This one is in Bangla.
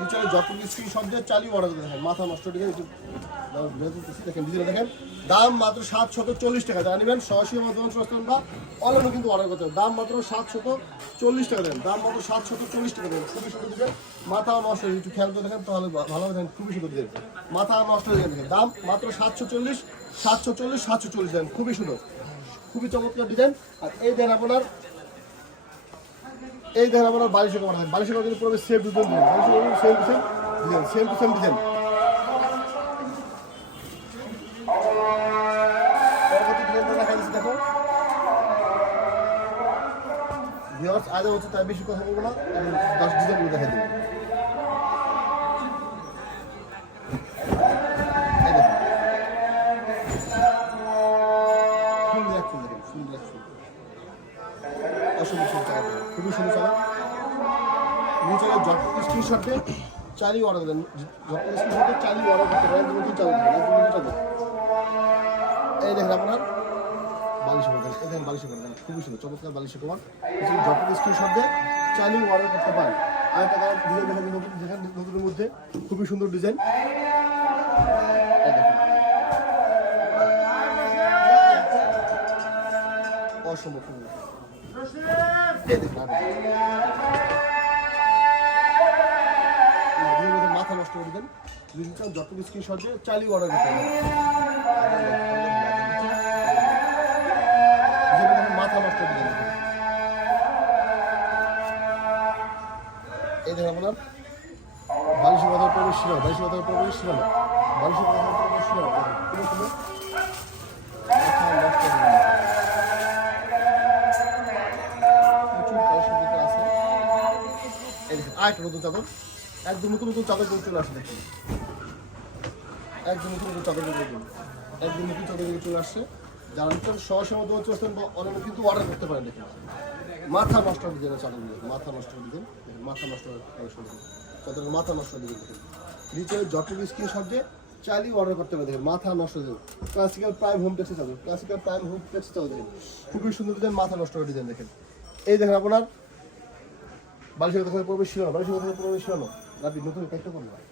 নিচে যত স্ক্রিনশট দিয়ে চালিয়ে অর্ডার করে দেখেন মাথা নষ্ট ডিজাইন দেখেন ডিজাইন দেখেন দাম মাত্র 740 টাকা যারা নেবেন সরাসরি মাধ্যমে চলছেন বা অনলাইনে কিন্তু অর্ডার করতে হবে দাম মাত্র 740 টাকা দেন দাম মাত্র 740 টাকা দেন খুবই সুন্দর ডিজাইন মাথা নষ্ট একটু খেয়াল করে দেখেন তাহলে ভালোভাবে দেখেন খুবই সুন্দর ডিজাইন মাথা নষ্ট ডিজাইন দেখেন দাম মাত্র 740 দেন খুবই সুন্দর খুবই চমৎকার ডিজাইন আর এই দেন আপনার বালিশের কভার দেখেন বালিশের কভার কিন্তু পুরো সেম ডিজাইন বালিশের cover same to same design পরবর্তী ডিজাইনটা দেখা যাচ্ছে দেখো ভিউয়ার্স আজ হচ্ছে তাই বেশি কথা বলবো না 10 ডিজাইনগুলো দেখা দেবো খুবই সুন্দর চালান নিচে যত স্ক্রিনশটে চালিয়ে অর্ডার দেন যত স্ক্রিনশটে চালিয়ে অর্ডার করতে পারেন নতুন চালু দেন এই দেখেন আপনার বালিশের কভার দেখেন বালিশের কভার খুবই সুন্দর চমৎকার বালিশের কভার যত স্ক্রিনশট দিয়ে চালিয়ে অর্ডার করতে পারেন আর একটা ডিজাইন দেখেন নতুনের মধ্যে খুবই সুন্দর ডিজাইন অসম্ভব সুন্দর মাথা নষ্ট করে দেবেন যদি চান যত স্ক্রিনশট দিয়ে চালিয়ে অর্ডার করতে হবে মাথা নষ্ট করে দেবেন এই দেখেন আপনার বালিশের কথা প্রবেশ ছিল বালিশের কথা প্রবেশ ছিল না বালিশের কথা প্রবেশ ছিল আরেকটা নতুন চাদর একদম নতুন চাদর চলে আসছে দেখুন একদম নতুন চাদর একদম নতুন চাদর চলে আসছে যারা নিচ্ছেন সহসের মধ্যে চলছেন বা অনেকে কিন্তু অর্ডার করতে পারেন দেখুন মাথা নষ্ট ডিজাইনের চাদরগুলো মাথা নষ্ট ডিজাইন মাথা নষ্ট চাদরের মাথা নষ্ট ডিজাইন দেখুন নিচে যতটুকু স্ক্রিনশট দিয়ে চালিয়ে অর্ডার করতে পারেন দেখেন মাথা নষ্ট ডিজাইন ক্লাসিক্যাল প্রাইম হোম টেক্সের চাদর ক্লাসিক্যাল প্রাইম হোম টেক্সের চাদর দেখেন খুবই সুন্দর ডিজাইন মাথা নষ্ট ডিজাইন দেখেন এই দেখেন আপনার বালিশের কথা প্রবেশ ছিল না বালিশের কথা প্রবেশ ছিল না আপনি নতুন একটা করবেন